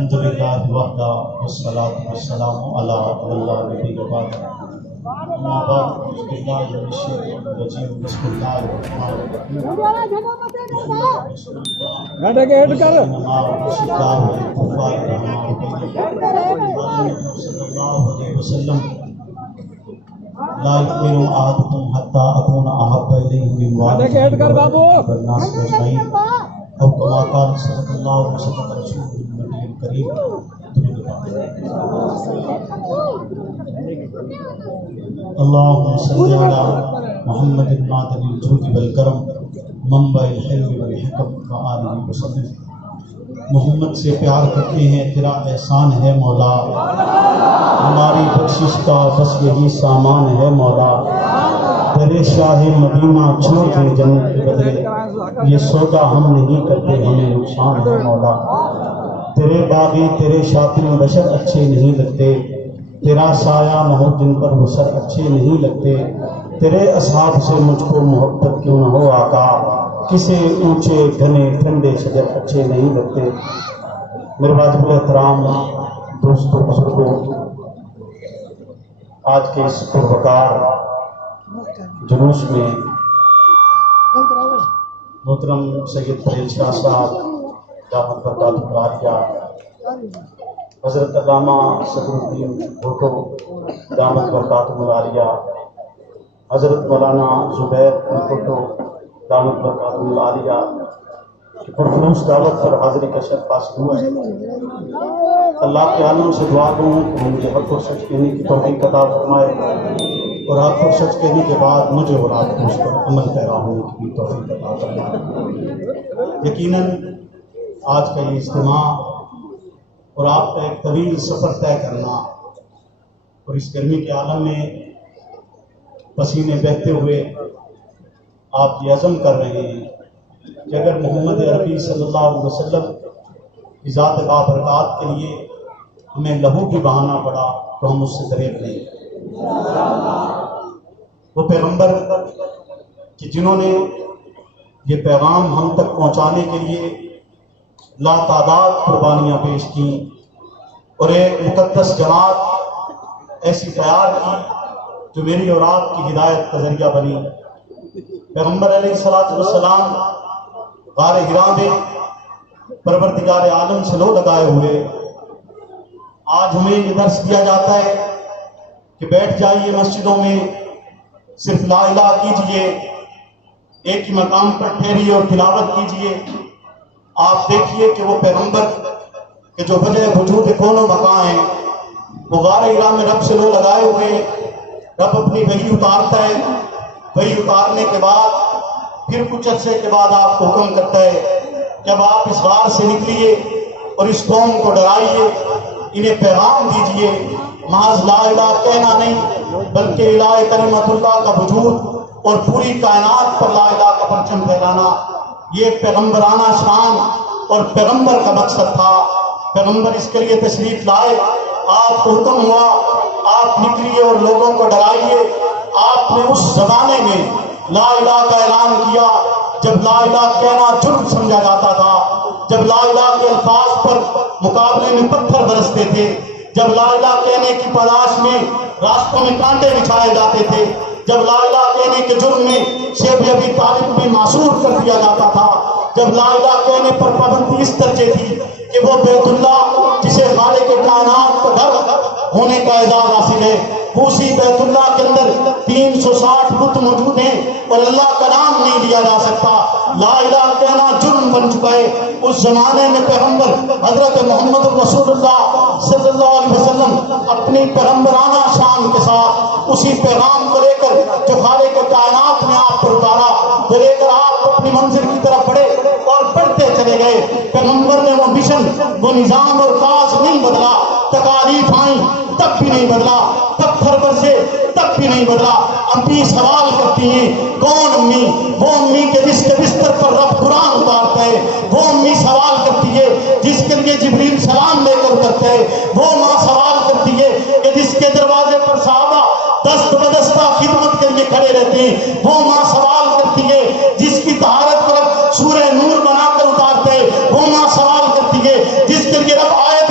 الحمدللہ وحدہ والصلاۃ والسلام علی اللہ نبی بعد اما بعد باللہ من الشیطان الرجیم بسم اللہ الرحمن الرحیم گھنٹے کے ہیڈ کر صلی اللہ علیہ وسلم لا يؤمن أحدكم حتى أكون أحب إليه من والده والناس أجمعين أو كما قال صدق الله وصدق رسوله النبي الكريم. اللهم صل على محمد معدن الجود والكرم منبع الحلم والحكم وآله وسلم. محمد سے پیار کرتے ہیں تیرا احسان ہے مولا، ہماری بخشش کا بس یہی سامان ہے مولا. تیرے شاہ مدینہ چھوڑ دے جنت کے بدلے، یہ سودا ہم نہیں کرتے ہمیں نقصان ہے مولا. تیرے باغی تیرے شاطر بشر اچھے نہیں لگتے، تیرا سایہ نہ جن پر بسر اچھے نہیں لگتے. تیرے اصحاب سے مجھ کو محبت کیوں نہ ہو آقا، کسے اونچے گھنے ٹھنڈے شجر اچھے نہیں لگتے. میرے واجب الاحترام دوستوں بزرگوں، آج کے اس پروکار جلوس میں محترم سید فریل شاہ صاحب دامت برکاتہ العالیہ، حضرت علامہ صدر الدین بھٹو دامت برکاتہ العالیہ، حضرت مولانا زبیر بھٹو دامت برکاتہ العالیہ کی پرخلوص دعوت پر حاضری کا شرف حاصل ہوا ہے. اللہ کے عالم سے دعا کروں کہ مجھے حق اور سچ کہنے کی توفیق عطا فرمائے، اور حق اور سچ کہنے کے بعد مجھے اور آپ کو اس پر عمل پیرا ہونے کی بھی توفیق عطا فرمائے. یقیناً آج کا یہ اجتماع اور آپ کا ایک طویل سفر طے کرنا، اور اس گرمی کے عالم میں پسینے بہتے ہوئے آپ یہ عزم کر رہے ہیں کہ اگر محمد عربی صلی اللہ علیہ وسلم کی ذات بابرکات کے لیے ہمیں لہو بھی بہانا پڑا تو ہم اس سے دریغ نہیں. وہ پیغمبر کہ جنہوں نے یہ پیغام ہم تک پہنچانے کے لیے لا تعداد قربانیاں پیش کی، اور ایک مقدس جماعت ایسی تیار کی جو میری اور آپ کی ہدایت کا ذریعہ بنی. پیغمبر علیہ الصلوۃ والسلام غار حرا میں پروردگار عالم سے لو لگائے ہوئے، آج ہمیں یہ درس دیا جاتا ہے کہ بیٹھ جائیے مسجدوں میں، صرف لا الہ کیجئے، ایک ہی مقام پر ٹھہریے اور تلاوت کیجئے. آپ دیکھیے کہ وہ پیغمبر کہ جو وجہ وجود کون و بقا ہیں، وہ غار حرا میں رب سے لو لگائے ہوئے. رب اپنی وحی اتارتا ہے، وحی اتارنے کے بعد پھر کچھ عرصے کے بعد آپ کو حکم کرتا ہے جب آپ اس غار سے نکلیے اور اس قوم کو ڈرائیے، انہیں پیغام دیجئے، محض لا الہ کہنا نہیں بلکہ الہ کلمۃ اللہ کا وجود اور پوری کائنات پر لا الہ کا پرچم پھیلانا. یہ ایک پیغمبرانہ شان اور پیغمبر کا مقصد تھا. پیغمبر اس کے لیے تشریف لائے، آپ کو حکم ہوا آپ نکلیے اور لوگوں کو ڈرائیے. آپ نے اس زمانے میں لا الہ کا اعلان کیا جب لا الہ کہنا جرم سمجھا جاتا تھا، جب لا الہ کے الفاظ پر مقابلے میں پتھر برستے تھے، جب لا الہ کہنے کی تلاش میں راستوں میں کانٹے بچھائے جاتے تھے، جب لا الہ کہنے کے جرم میں شیخ ابی طالب میں معصور کر دیا جاتا تھا، جب لا الہ کہنے پر پابندی اس درجے تھی کہ وہ بیت اللہ جسے خالق کائنات کا گھر ہونے کا اعزاز حاصل ہے، اسی بیت اللہ کے اندر 360 بت موجود ہیں اور اللہ کا نام نہیں لیا جا سکتا. لا الہ کہنا جرم بن چکا ہے. اس زمانے میں پیغمبر حضرت محمد رسول اللہ صلی اللہ علیہ وسلم اپنی پیغمبرانہ شان کے ساتھ اسی پیغام کو لے کر جو خالق کائنات نے آپ پر اتارا وہ لے کر آپ اپنی منزل کی طرف بڑھے اور بڑھتے چلے گئے. پیغمبر نے وہ مشن، وہ نظام اور طاس نہیں بدلا. تکالیف آئیں تب بھی نہیں بدلا، پتھر برسے تب بھی نہیں بدلا. امی سوال کرتی ہیں کون امی؟ وہ امی کے جس کے بستر پر رب قرآن اتارتا ہے، وہ امی سوال کرتی ہے جس کے لیے جبریل سلام لے کر اترتا ہے، وہ ماں سوال کرتی ہے کہ جس کے دروازے پر صحابہ دست بدستہ خدمت کے لیے کھڑے رہتے ہیں، وہ ماں سوال کرتی ہے جس کی طہارت کو رب سورہ نور بنا کر اتارتے، وہ ماں سوال کرتی ہے جس کے لیے رب آیت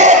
1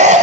1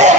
1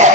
1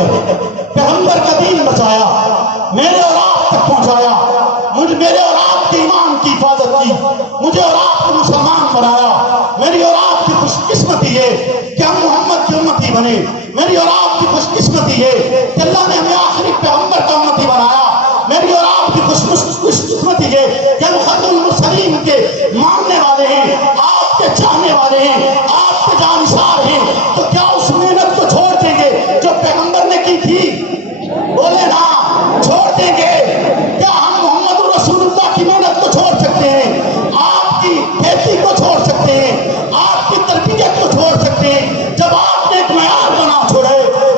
کر پیغمبر کا دین بچایا، میرے اور آپ تک پہنچایا، میرے اور آپ کے ایمان کی حفاظت کی، مجھے اور آپ کو مسلمان بنایا۔ میری اور آپ کی خوش قسمتی ہے کہ ہم محمد کی امتی بنے، میری اور آپ کی خوش قسمتی ہے کہ اللہ نے ہمیں آخری پیغمبر کا امتی بنایا، میری اور آپ کی خوش قسمتی ہے کہ ہم ختم المرسلین کے ماننے والے ہیں، آپ کے چاہنے والے ہیں، آپ کے جانشار ہیں۔ تو کیا اس محنت کو چھوڑ دیں گے جو پیغمبر نے کی تھی؟ بولے نا، چھوڑ دیں گے؟ کیا ہم محمد رسول اللہ کی محنت کو چھوڑ سکتے ہیں؟ آپ کی کھیتی کو چھوڑ سکتے ہیں؟ آپ کی تربیت کو چھوڑ سکتے ہیں؟ جب آپ نے ایک معیار بنا چھوڑے،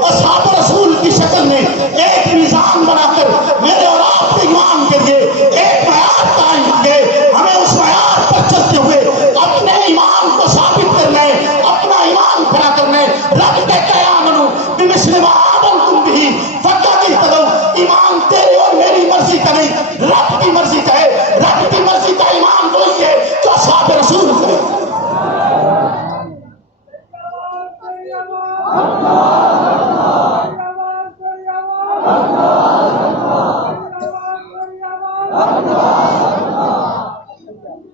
اصحاب رسول کی شکل میں ایک میزان بنا کر میرے اور آپ کے ایمان کے لیے ایک معیار قائم کیے، ہمیں اس معیار پر چلتے ہوئے اپنے ایمان کو ثابت کرنے، اپنا ایمان کھڑا کرنے۔ رب کہتا ہے آمنو بمثل ما آمنتم به فقد اهتدوا۔ ایمان تیرے اور میری مرضی کا نہیں، رب کی مرضی کا ہے۔ رب کی مرضی کا ایمان وہی ہے جو اصحاب رسول کرے۔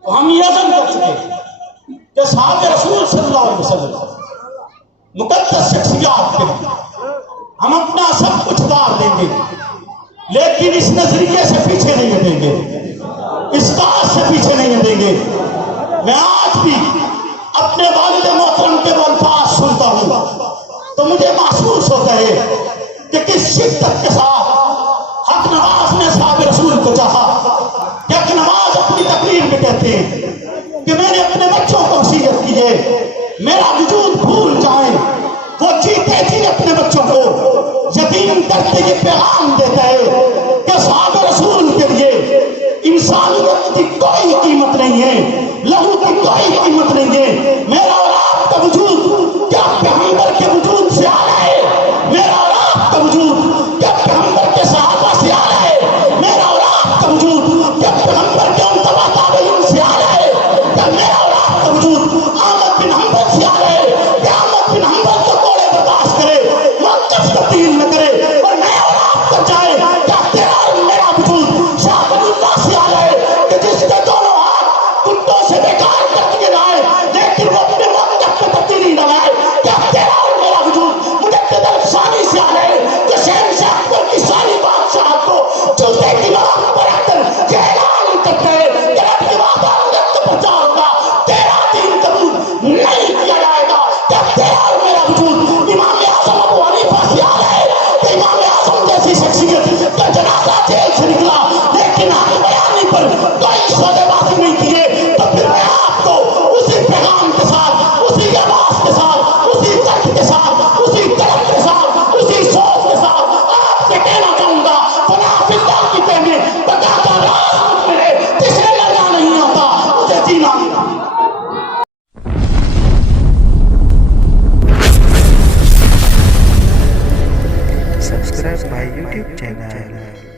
تو ہم یہ عزم کر چکے کہ صحابہ رسول صلی اللہ علیہ وسلم مقدس شخصیات کے لیے ہم اپنا سب کچھ دار دیں گے، لیکن اس نظریے سے پیچھے نہیں ہٹیں گے، اس بات سے پیچھے نہیں ہٹیں گے۔ میں آج بھی اپنے والد محترم کے وہ الفاظ سنتا ہوں تو مجھے محسوس ہوتا ہے کہ کس شدت کے ساتھ حق نواز نے صحابہ رسول کو چاہا۔ کہ حق نواز اپنی تقریر میں کہتے ہیں کہ میں نے اپنے بچوں کو وصیت کی ہے میرا وجود بھول جائیں، وہ جیتے جی اپنے بچوں کو یتیم کرتے یہ پیغام دیتا ہے کہ صحابہ رسول کے لیے انسانیت کی کوئی قیمت نہیں ہے، لہو کی کوئی قیمت نہیں ہے۔ میرا اور آپ کا وجود کیا پیغمبر کے وجود سے اعلیٰ ہے؟ میرا اور آپ کا وجود کیا پیغمبر کے صحابہ سے اعلیٰ ہے؟ میرا اور آپ کا وجود کیا پیغمبر کے ان تبع تابعین سے اعلیٰ ہے؟ کیا میرا اور آپ کا وجود احمد بن حنبل سے اعلیٰ ہے؟ کہ احمد بن حنبل کو کوڑے برداشت کرے، موقف تبدیل نہ کرے اور میں اور آپ کا چاہے؟ کیا تیرا اور میرا وجود شاہ ولی اللہ سے اعلیٰ ہے کہ جس کے دونوں ہاتھ کتوں سے بیکار کر دیے جائے لیکن وہ اپنے موقف میں تبدیلی نہ لائے؟ کیا تیرا اور میرا وجود مجدد الفسانی سے اعلیٰ ہے کہ شہنشاہ اکبر کی ساری بادشاہت کو جوتے کی نوک پر رکھ کر یہ اعلان کرتے ہیں کہ رب کی وحدانیت کو پہنچاؤں گا، تیرا دین قبول نہیں کیا جائے گا؟ کیا تیرا اور میرا وجود امام اعظم ابو حنیفہ سے اعلیٰ ہے کہ امام اعظم جیسی شخصیت کا جنازہ جیل سے نکلا لیکن حق بیانی پر کوئی سودے بازی نہیں کیے؟ تو پھر میں آپ کو اسی پیغام کے ساتھ، اسی آواز کے ساتھ، اسی درد کے ساتھ، اسی طرف کے ساتھ، اسی سوچ کے ساتھ آپ سے کہنا چاہوں گا فنا فی اللہ کی پہنے بتا کا راز میرے جسے لڑنا نہیں آتا مجھے جینا نہیں آتا۔ Subscribe my YouTube channel.